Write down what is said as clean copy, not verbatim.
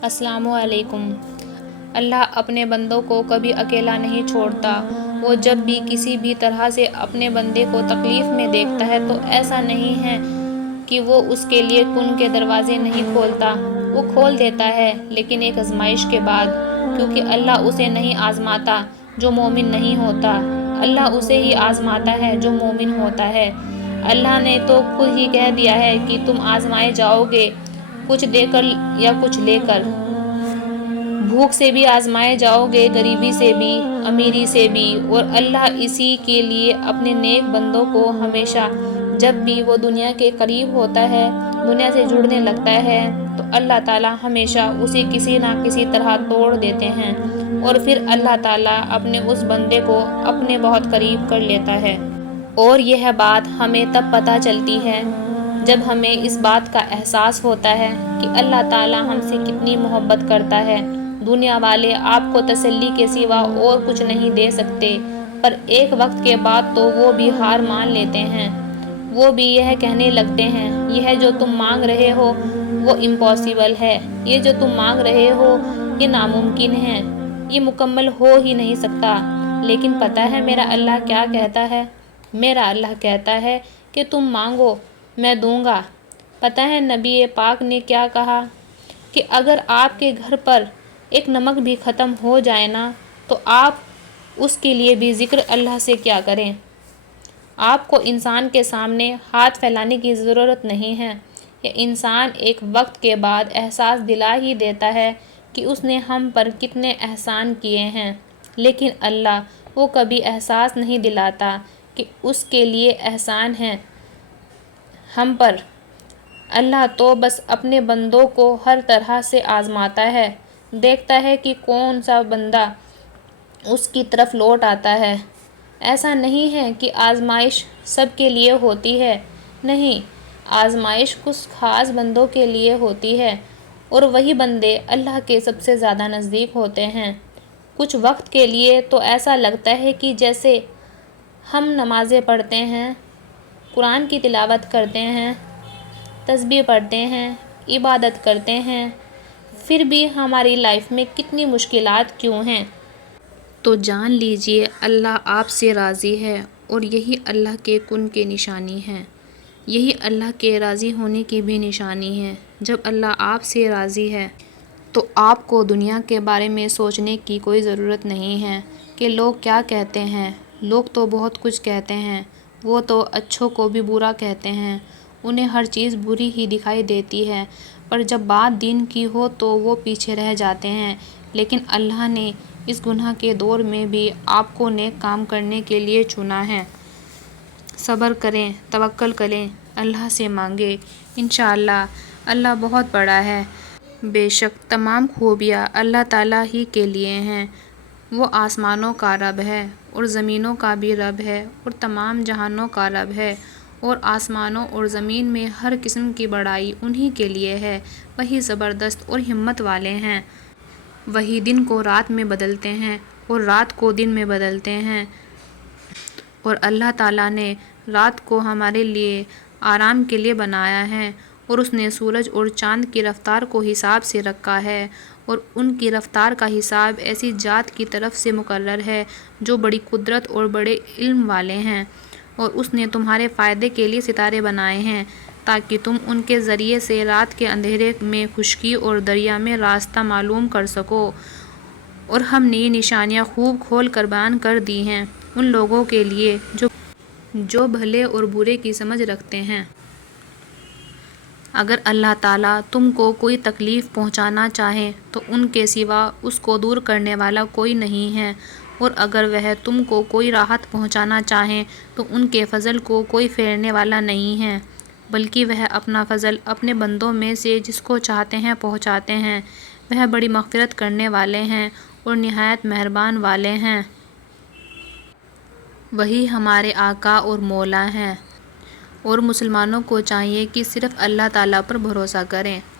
السلام علیکم۔ اللہ اپنے بندوں کو کبھی اکیلا نہیں چھوڑتا۔ وہ جب بھی کسی بھی طرح سے اپنے بندے کو تکلیف میں دیکھتا ہے تو ایسا نہیں ہے کہ وہ اس کے لیے کن کے دروازے نہیں کھولتا، وہ کھول دیتا ہے، لیکن ایک آزمائش کے بعد، کیونکہ اللہ اسے نہیں آزماتا جو مومن نہیں ہوتا، اللہ اسے ہی آزماتا ہے جو مومن ہوتا ہے۔ اللہ نے تو خود ہی کہہ دیا ہے کہ تم آزمائے جاؤ گے، کچھ دے کر یا کچھ لے کر۔ بھوک سے بھی آزمائے جاؤ گے، غریبی سے بھی، امیری سے بھی، اور اللہ اسی کے لیے اپنے نیک بندوں کو ہمیشہ جب بھی وہ دنیا کے قریب ہوتا ہے، دنیا سے جڑنے لگتا ہے، تو اللہ تعالیٰ ہمیشہ اسے کسی نہ کسی طرح توڑ دیتے ہیں، اور پھر اللہ تعالیٰ اپنے اس بندے کو اپنے بہت قریب کر لیتا ہے۔ اور یہ بات ہمیں تب پتہ چلتی ہے جب ہمیں اس بات کا احساس ہوتا ہے کہ اللہ تعالیٰ ہم سے کتنی محبت کرتا ہے۔ دنیا والے آپ کو تسلی کے سوا اور کچھ نہیں دے سکتے، پر ایک وقت کے بعد تو وہ بھی ہار مان لیتے ہیں، وہ بھی یہ کہنے لگتے ہیں یہ جو تم مانگ رہے ہو وہ امپاسبل ہے، یہ جو تم مانگ رہے ہو یہ ناممکن ہے، یہ مکمل ہو ہی نہیں سکتا۔ لیکن پتہ ہے میرا اللہ کیا کہتا ہے؟ میرا اللہ کہتا ہے کہ تم مانگو میں دوں گا۔ پتہ ہے نبی پاک نے کیا کہا کہ اگر آپ کے گھر پر ایک نمک بھی ختم ہو جائے نا تو آپ اس کے لیے بھی ذکر اللہ سے کیا کریں۔ آپ کو انسان کے سامنے ہاتھ پھیلانے کی ضرورت نہیں ہے، یہ انسان ایک وقت کے بعد احساس دلا ہی دیتا ہے کہ اس نے ہم پر کتنے احسان کیے ہیں، لیکن اللہ وہ کبھی احساس نہیں دلاتا کہ اس کے لیے احسان ہیں ہم پر۔ اللہ تو بس اپنے بندوں کو ہر طرح سے آزماتا ہے، دیکھتا ہے کہ کون سا بندہ اس کی طرف لوٹ آتا ہے۔ ایسا نہیں ہے کہ آزمائش سب کے لیے ہوتی ہے، نہیں، آزمائش کچھ خاص بندوں کے لیے ہوتی ہے، اور وہی بندے اللہ کے سب سے زیادہ نزدیک ہوتے ہیں۔ کچھ وقت کے لیے تو ایسا لگتا ہے کہ جیسے ہم نمازیں پڑھتے ہیں، قرآن کی تلاوت کرتے ہیں، تسبیح پڑھتے ہیں، عبادت کرتے ہیں، پھر بھی ہماری لائف میں کتنی مشکلات کیوں ہیں؟ تو جان لیجئے اللہ آپ سے راضی ہے، اور یہی اللہ کے کن کی نشانی ہے، یہی اللہ کے راضی ہونے کی بھی نشانی ہے۔ جب اللہ آپ سے راضی ہے تو آپ کو دنیا کے بارے میں سوچنے کی کوئی ضرورت نہیں ہے کہ لوگ کیا کہتے ہیں۔ لوگ تو بہت کچھ کہتے ہیں، وہ تو اچھوں کو بھی برا کہتے ہیں، انہیں ہر چیز بری ہی دکھائی دیتی ہے، پر جب بات دین کی ہو تو وہ پیچھے رہ جاتے ہیں۔ لیکن اللہ نے اس گناہ کے دور میں بھی آپ کو نیک کام کرنے کے لیے چنا ہے۔ صبر کریں، توکل کریں، اللہ سے مانگیں، انشاءاللہ اللہ بہت بڑا ہے۔ بے شک تمام خوبیاں اللہ تعالیٰ ہی کے لیے ہیں، وہ آسمانوں کا رب ہے اور زمینوں کا بھی رب ہے اور تمام جہانوں کا رب ہے، اور آسمانوں اور زمین میں ہر قسم کی بڑائی انہی کے لیے ہے، وہی زبردست اور ہمت والے ہیں۔ وہی دن کو رات میں بدلتے ہیں اور رات کو دن میں بدلتے ہیں، اور اللہ تعالیٰ نے رات کو ہمارے لیے آرام کے لیے بنایا ہے، اور اس نے سورج اور چاند کی رفتار کو حساب سے رکھا ہے، اور ان کی رفتار کا حساب ایسی ذات کی طرف سے مقرر ہے جو بڑی قدرت اور بڑے علم والے ہیں، اور اس نے تمہارے فائدے کے لیے ستارے بنائے ہیں تاکہ تم ان کے ذریعے سے رات کے اندھیرے میں خشکی اور دریا میں راستہ معلوم کر سکو، اور ہم نے یہ نشانیاں خوب کھول کر بیان کر دی ہیں ان لوگوں کے لیے جو بھلے اور برے کی سمجھ رکھتے ہیں۔ اگر اللہ تعالیٰ تم کو کوئی تکلیف پہنچانا چاہے تو ان کے سوا اس کو دور کرنے والا کوئی نہیں ہے، اور اگر وہ تم کو کوئی راحت پہنچانا چاہیں تو ان کے فضل کو کوئی پھیرنے والا نہیں ہے، بلکہ وہ اپنا فضل اپنے بندوں میں سے جس کو چاہتے ہیں پہنچاتے ہیں، وہ بڑی مغفرت کرنے والے ہیں اور نہایت مہربان والے ہیں۔ وہی ہمارے آقا اور مولا ہیں، اور مسلمانوں کو چاہیے کہ صرف اللہ تعالیٰ پر بھروسہ کریں۔